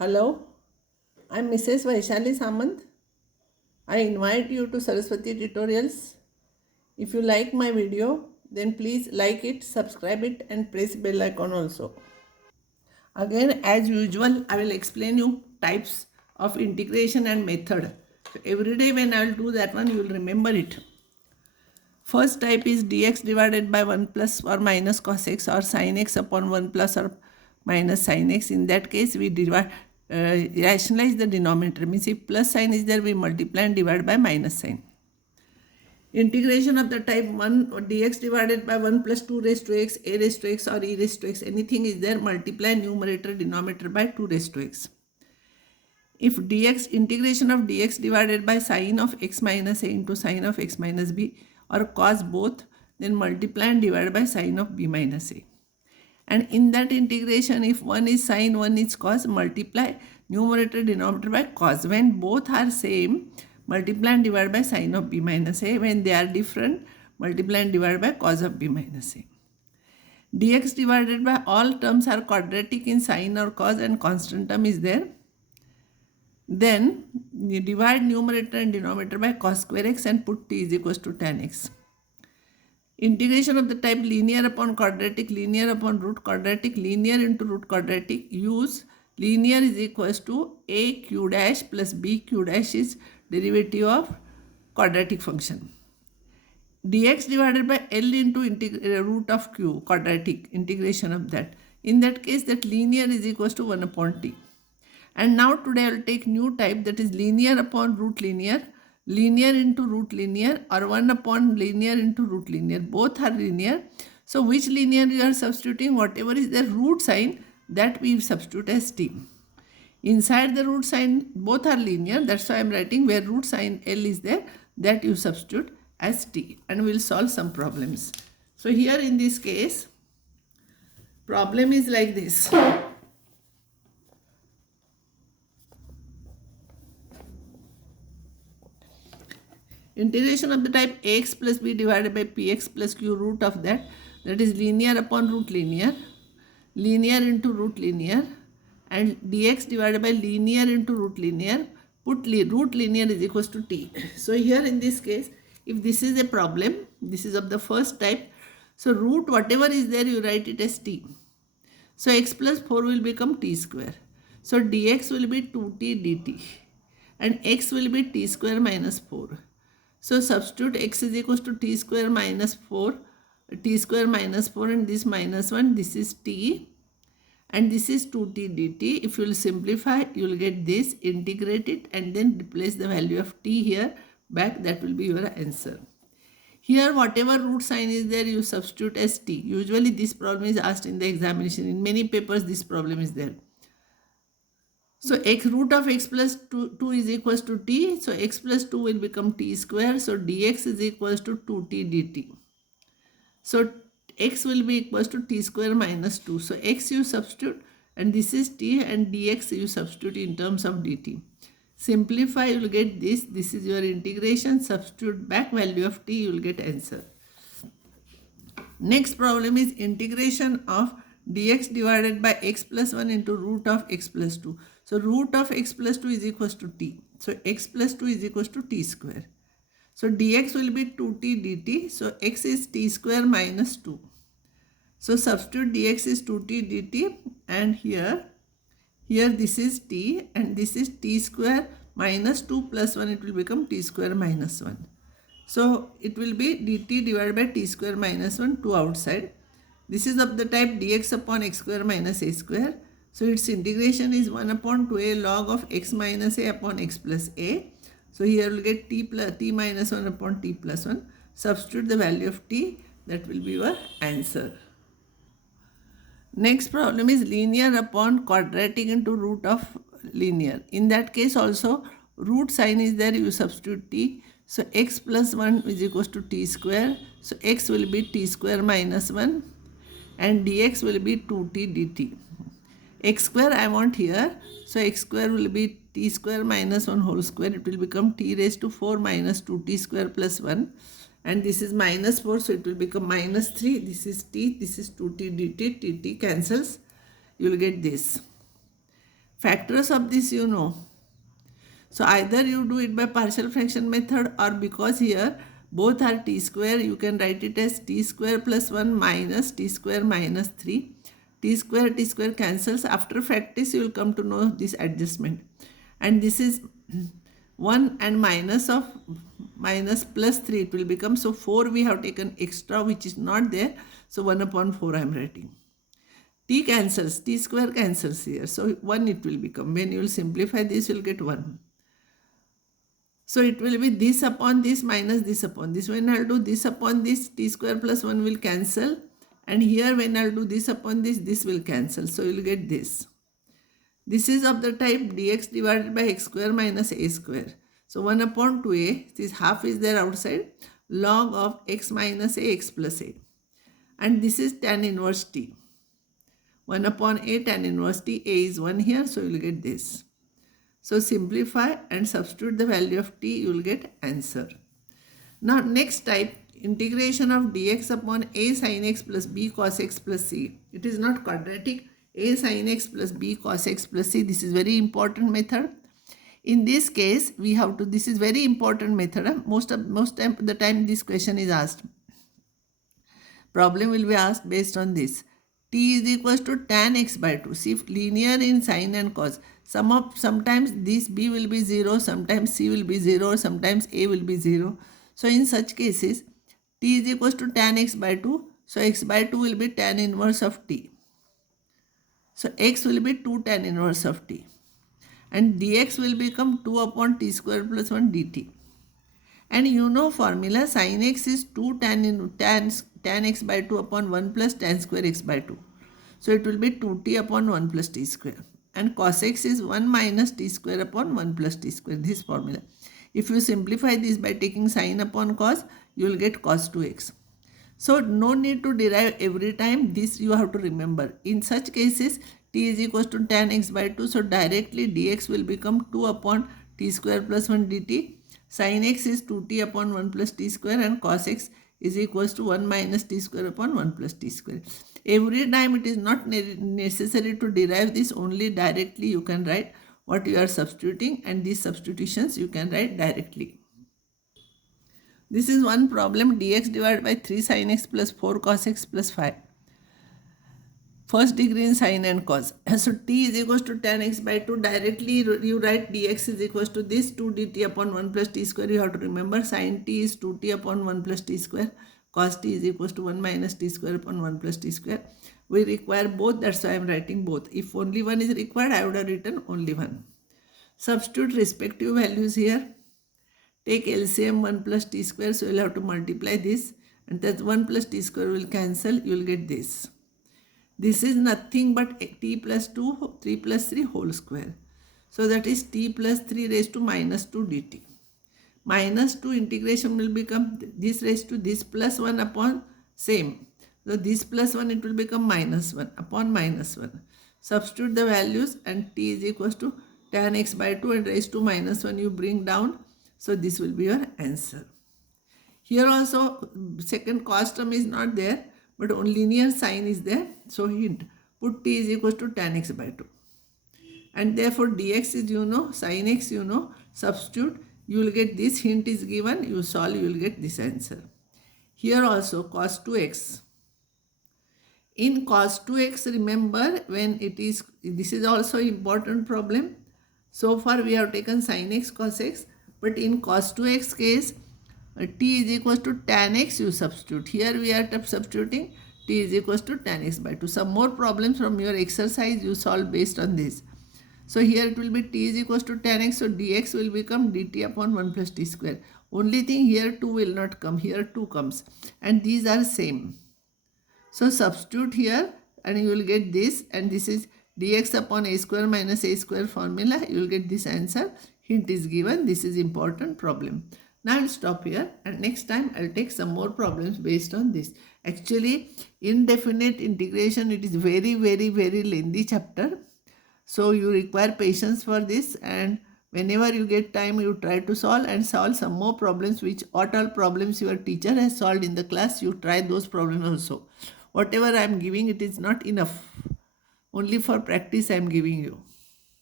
Hello, I'm Mrs. Vaishali Samant. I invite you to Saraswati Tutorials. If you like my video, then please like it, subscribe it and press bell icon also. Again, as usual, I will explain you types of integration and method. So every day when I will do that one, you will remember it. First type is dx divided by 1 plus or minus cos x or sin x upon 1 plus or minus sin x. In that case, we rationalize the denominator. Means if plus sign is there, we multiply and divide by minus sign. Integration of the type 1 or dx divided by 1 plus 2 raised to x, a raised to x or e raised to x. Anything is there, multiply numerator denominator by 2 raised to x. If integration of dx divided by sine of x minus a into sine of x minus b or cos both, then multiply and divide by sine of b minus a. And in that integration, if one is sine, one is cos, multiply numerator denominator by cos. When both are same, multiply and divide by sine of b minus a. When they are different, multiply and divide by cos of b minus a. Dx divided by all terms are quadratic in sine or cos and constant term is there. Then you divide numerator and denominator by cos square x and put t is equals to tan x. Integration of the type linear upon quadratic, linear upon root quadratic, linear into root quadratic. Use linear is equals to a q dash plus b q dash is derivative of quadratic function. Dx divided by L into root of q, quadratic, integration of that. In that case, that linear is equals to 1 upon t. And now today I will take new type, that is linear upon root linear, linear into root linear, or 1 upon linear into root linear. Both are linear. So which linear you are substituting? Whatever is the root sign, that we substitute as t. Inside the root sign, both are linear. That's why I am writing where root sign L is there, that you substitute as t. And we will solve some problems. So here in this case, problem is like this. Integration of the type ax plus b divided by px plus q, root of that is linear upon root linear, linear into root linear, and dx divided by linear into root linear, put root linear is equals to t. So here in this case, if this is a problem, this is of the first type, so root whatever is there, you write it as t. So x plus 4 will become t square. So dx will be 2t dt and x will be t square minus 4. So substitute x is equals to t square minus 4, t square minus 4 and this minus 1, this is t and this is 2t dt. If you will simplify, you will get this, integrate it and then replace the value of t here back, that will be your answer. Here whatever root sign is there, you substitute as t. Usually this problem is asked in the examination. In many papers this problem is there. So root of x plus 2 is equals to t. So x plus 2 will become t square. So dx is equals to 2t dt. So x will be equals to t square minus 2. So x you substitute and this is t and dx you substitute in terms of dt. Simplify, you will get this. This is your integration. Substitute back value of t, you will get answer. Next problem is integration of dx divided by x plus 1 into root of x plus 2. So root of x plus 2 is equals to t. So x plus 2 is equals to t square. So dx will be 2t dt. So x is t square minus 2. So substitute dx is 2t dt and here this is t and this is t square minus 2 plus 1, it will become t square minus 1. So it will be dt divided by t square minus 1, 2 outside. This is of the type dx upon x square minus a square. So its integration is 1 upon 2a log of x minus a upon x plus a. So here we will get t minus 1 upon t plus 1. Substitute the value of t, that will be your answer. Next problem is linear upon quadratic into root of linear. In that case also root sign is there, you substitute t. So x plus 1 is equals to t square. So x will be t square minus 1 and dx will be 2t dt. X square I want here. So x square will be t square minus 1 whole square. It will become t raised to 4 minus 2t square plus 1. And this is minus 4, so it will become minus 3. This is t, this is 2t dt, tt cancels. You will get this. Factors of this you know. So either you do it by partial fraction method, or because here both are t square, you can write it as t square plus 1 minus t square minus 3. T square cancels. After practice you will come to know this adjustment. And this is 1 and minus of minus plus 3 it will become. So 4 we have taken extra which is not there. So 1 upon 4 I am writing. T cancels, t square cancels here. So 1 it will become. When you will simplify this, you will get 1. So it will be this upon this minus this upon this. When I'll do this upon this, t square plus 1 will cancel. And here when I'll do this upon this will cancel. So you'll get this. This is of the type dx divided by x square minus a square. So 1 upon 2a, this half is there outside, log of x minus a x plus a. And this is tan inverse t. 1 upon a tan inverse t, a is 1 here, so you'll get this. So simplify and substitute the value of t, you will get answer. Now next type, integration of dx upon a sin x plus b cos x plus c. It is not quadratic. A sin x plus b cos x plus c. This is very important method. In this case, we have to, this is very important method. Most time the time this question is asked. Problem will be asked based on this. T is equals to tan x by 2. See, linear in sin and cos. Sometimes this b will be 0, sometimes c will be 0, sometimes a will be 0. So in such cases, t is equals to tan x by 2. So x by 2 will be tan inverse of t. So x will be 2 tan inverse of t. And dx will become 2 upon t square plus 1 dt. And you know formula, sin x is 2 tan x by 2 upon 1 plus tan square x by 2. So it will be 2t upon 1 plus t square. And cos x is 1 minus t square upon 1 plus t square, this formula. If you simplify this by taking sin upon cos, you will get cos 2x. So no need to derive every time, this you have to remember. In such cases, t is equals to tan x by 2, so directly dx will become 2 upon t square plus 1 dt. Sin x is 2t upon 1 plus t square, and cos x is equals to 1 minus t square upon 1 plus t square. Every time it is not necessary to derive this, only directly you can write what you are substituting, and these substitutions you can write directly. This is one problem, dx divided by 3 sin x plus 4 cos x plus 5. First degree in sin and cos. So t is equals to tan x by 2. Directly you write dx is equals to this 2 dt upon 1 plus t square. You have to remember sin t is 2t upon 1 plus t square. Cos t is equals to 1 minus t square upon 1 plus t square. We require both, that's why I am writing both. If only one is required, I would have written only one. Substitute respective values here. Take LCM 1 plus t square, so you will have to multiply this, and that 1 plus t square will cancel, you will get this. This is nothing but t plus 2, 3 plus 3 whole square. So that is t plus 3 raised to minus 2 dt. Minus 2 integration will become this raised to this plus 1 upon same. So this plus 1 it will become minus 1 upon minus 1. Substitute the values and t is equals to tan x by 2 and raised to minus 1 you bring down. So this will be your answer. Here also second cos term is not there, but only linear sign is there. So hint, put t is equals to tan x by 2. And therefore dx is you know, sin x you know, substitute, you will get this, hint is given, you solve, you will get this answer. Here also cos 2x. In cos 2x, remember when it is, this is also important problem. So far we have taken sin x cos x. But in cos 2x case, t is equals to tan x you substitute. Here we are substituting t is equals to tan x by 2. Some more problems from your exercise you solve based on this. So here it will be t is equals to tan x. So dx will become dt upon 1 plus t square. Only thing here 2 will not come. Here 2 comes. And these are same. So substitute here and you will get this. And this is dx upon a square minus a square formula. You will get this answer. Hint is given. This is important problem. Now I will stop here and next time I will take some more problems based on this. Actually, indefinite integration, it is very lengthy chapter. So you require patience for this, and whenever you get time you try to solve and solve some more problems, which what all problems your teacher has solved in the class, you try those problems also. Whatever I am giving, it is not enough. Only for practice I am giving you.